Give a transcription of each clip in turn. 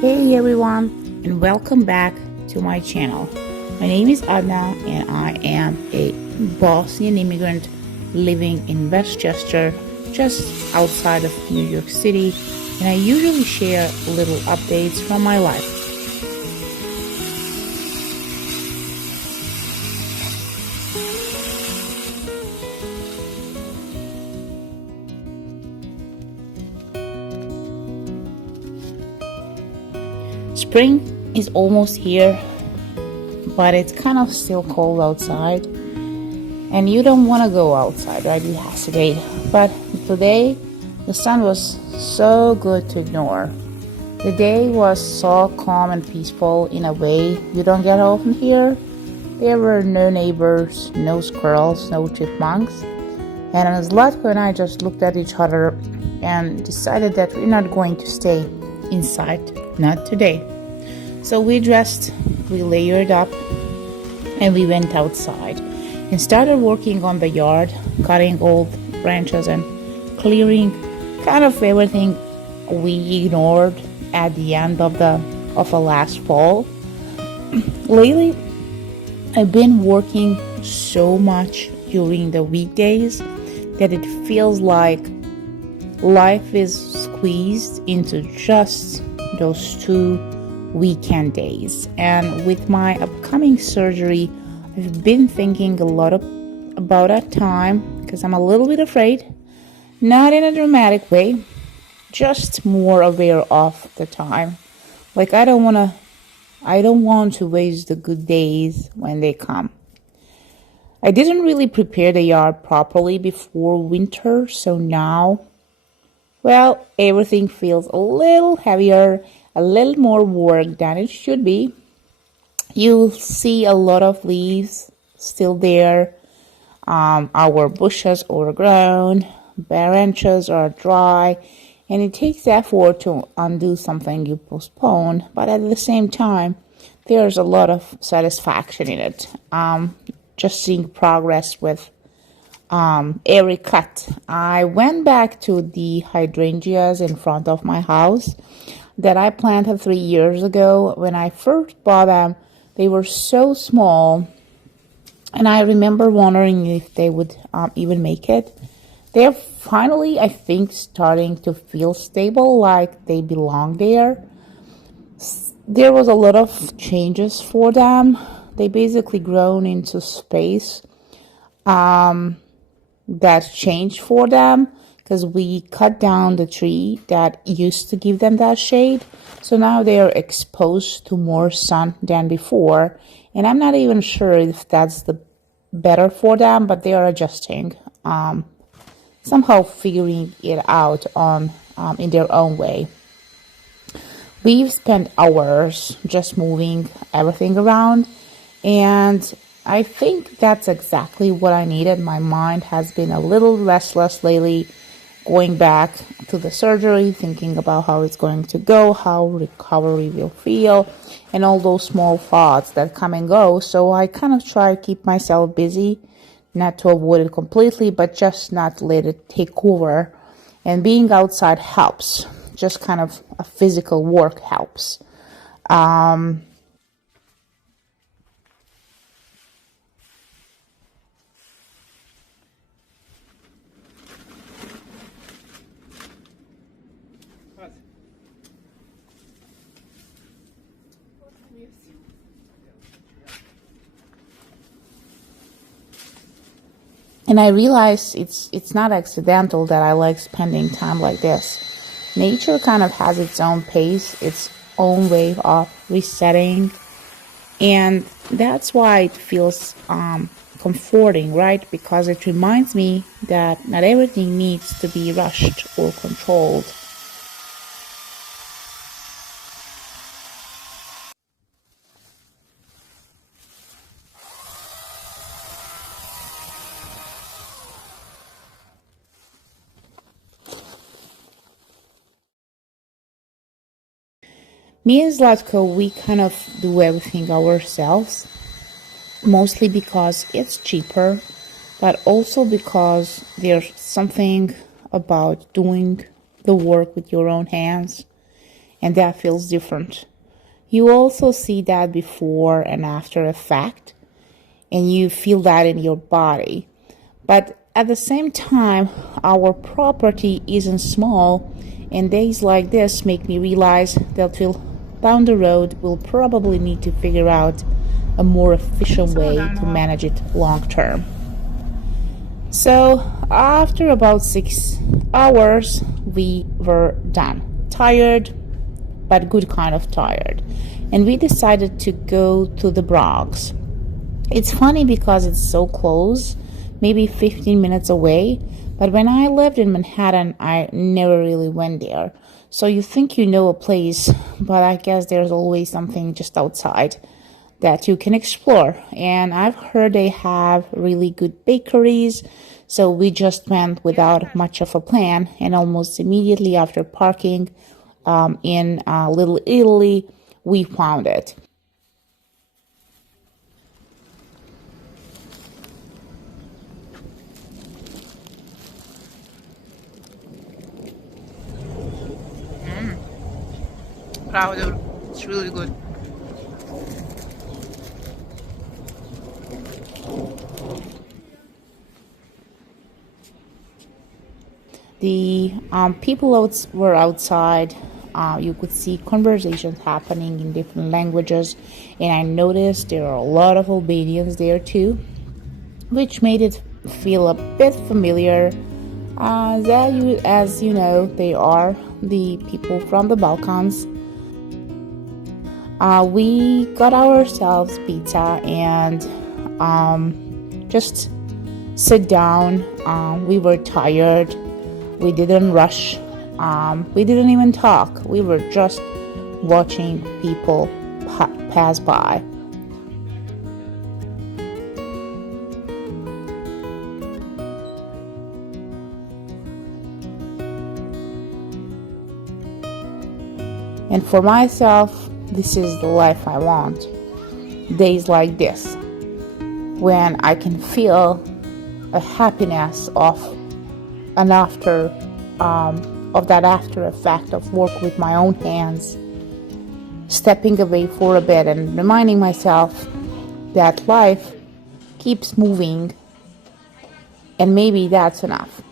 Hey everyone, and welcome back to my channel. My name is Adna, and I am a Bosnian immigrant living in Westchester, just outside of New York City, and I usually share little updates from my life. Spring is almost here, but it's kind of still cold outside, and you don't want to go outside, right? Yesterday, but today the sun was so good to ignore. The day was so calm and peaceful in a way you don't get often here. There were no neighbors, no squirrels, no chipmunks, and Zlatko and I just looked at each other and decided that we're not going to stay inside, not today. So we dressed, we layered up, and we went outside and started working on the yard, cutting old branches and clearing kind of everything we ignored at the end of the last fall. Lately, I've been working so much during the weekdays that it feels like life is squeezed into just those 2 weekend days. And with my upcoming surgery, I've been thinking a lot about that time because I'm a little bit afraid, not in a dramatic way, just more aware of the time. Like I don't want to waste the good days when they come. I didn't really prepare the yard properly before winter, so now, well, everything feels a little heavier, a little more work than it should be. You'll see a lot of leaves still there. Our bushes overgrown, branches are dry, and it takes effort to undo something you postpone, but at the same time, there's a lot of satisfaction in it. Just seeing progress with every cut. I went back to the hydrangeas in front of my house that I planted 3 years ago. When I first bought them, they were so small, and I remember wondering if they would even make it. They're finally, I think, starting to feel stable, like they belong there. There was a lot of changes for them. They basically grown into space that changed for them, because we cut down the tree that used to give them that shade. So now they are exposed to more sun than before. And I'm not even sure if that's the better for them, but they are adjusting, somehow figuring it out in their own way. We've spent hours just moving everything around, and I think that's exactly what I needed. My mind has been a little restless lately, going back to the surgery, thinking about how it's going to go, how recovery will feel, and all those small thoughts that come and go. So I kind of try to keep myself busy, not to avoid it completely, but just not let it take over. And being outside helps. Just kind of a physical work helps. And I realize it's not accidental that I like spending time like this. Nature kind of has its own pace, its own way of resetting, and that's why it feels comforting, right? Because it reminds me that not everything needs to be rushed or controlled. Me and Zlatko, we kind of do everything ourselves, mostly because it's cheaper, but also because there's something about doing the work with your own hands and that feels different. You also see that before and after effect, and you feel that in your body. But at the same time, our property isn't small, and days like this make me realize that down the road we'll probably need to figure out a more efficient way to manage it long term. So after about 6 hours, we were done. Tired, but good kind of tired. And we decided to go to the Bronx. It's funny because it's so close, maybe 15 minutes away, but when I lived in Manhattan, I never really went there. So you think you know a place, but I guess there's always something just outside that you can explore. And I've heard they have really good bakeries, so we just went without much of a plan, and almost immediately after parking in Little Italy, we found it. Proud, it's really good. The people were outside. You could see conversations happening in different languages, and I noticed there are a lot of Albanians there too, which made it feel a bit familiar. As you know, they are the people from the Balkans. We got ourselves pizza and just sit down. We were tired. We didn't rush. We didn't even talk. We were just watching people pass by. And for myself, this is the life I want. Days like this, when I can feel a happiness of that after effect of work with my own hands, stepping away for a bit and reminding myself that life keeps moving, and maybe that's enough.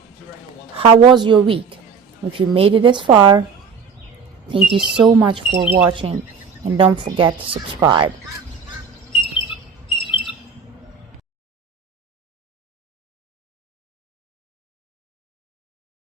How was your week? If you made it this far, thank you so much for watching, and don't forget to subscribe.